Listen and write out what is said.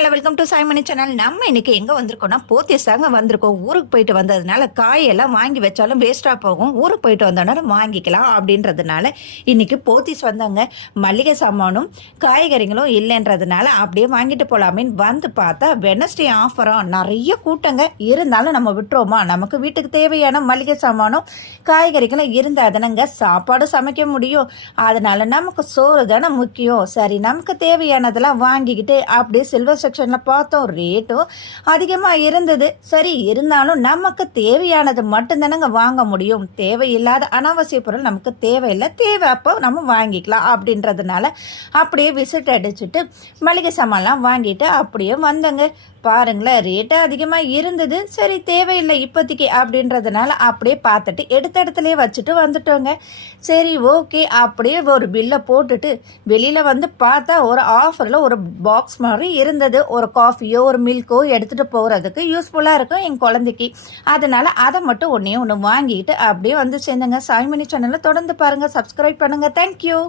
Hello welcome to Saimani channel. நம்ம இன்னைக்கு எங்கே வந்திருக்கோம்னா போத்தீஸ் தாங்க வந்திருக்கோம். ஊருக்கு போயிட்டு வந்ததுனால காயெல்லாம் வாங்கி வச்சாலும் வேஸ்ட்டாக போகும், ஊருக்கு போயிட்டு வந்தோன்னா வாங்கிக்கலாம் அப்படின்றதுனால இன்னைக்கு போத்தீஸ் வந்தாங்க. மளிகை சாமானும் காய்கறிகளும் இல்லைன்றதுனால அப்படியே வாங்கிட்டு போகலாமேன்னு வந்து பார்த்தா வெனஸ்டே ஆஃபராக நிறைய கூட்டங்க. இருந்தாலும் நம்ம விட்டுருவோமா? நமக்கு வீட்டுக்கு தேவையான மளிகை சாமானும் காய்கறிகளும் இருந்தால் தானங்க சாப்பாடு சமைக்க முடியும். அதனால நமக்கு சோறு தானே முக்கியம். சரி, நமக்கு தேவையானதெல்லாம் வாங்கிக்கிட்டு அப்படியே சில்வர் செக்ஷனில் பார்த்தோம். ரேட்டும் அதிகமாக இருந்தது. சரி, இருந்தாலும் நமக்கு தேவையானது மட்டும்தானங்க வாங்க முடியும். தேவையில்லாத அனாவசிய பொருள் நமக்கு தேவையில்லை, தேவை அப்போ நம்ம வாங்கிக்கலாம் அப்படின்றதுனால அப்படியே விசிட் அடிச்சுட்டு மளிகை சாமான்லாம் வாங்கிட்டு அப்படியே வந்தங்க. பாருங்களேன், ரேட்டு அதிகமாக இருந்தது. சரி, தேவையில்லை இப்போதைக்கு அப்படின்றதுனால அப்படியே பார்த்துட்டு எடுத்த இடத்துலையே வச்சுட்டு வந்துட்டோங்க. சரி, ஓகே, அப்படியே ஒரு பில்லை போட்டுட்டு வெளியில் வந்து பார்த்தா ஒரு ஆஃபரில் ஒரு பாக்ஸ் மாதிரி இருந்தது. ஒரு காஃபியோ ஒரு மில்க்கோ எடுத்துகிட்டு போகிறதுக்கு யூஸ்ஃபுல்லாக இருக்கும் என் குழந்தைக்கு. அதனால் அதை மட்டும் ஒன்று வாங்கிட்டு அப்படியே வந்து சேர்ந்துங்க. சாய்மணி சேனலில் தொடர்ந்து பாருங்கள், சப்ஸ்கிரைப் பண்ணுங்கள். தேங்க்யூ.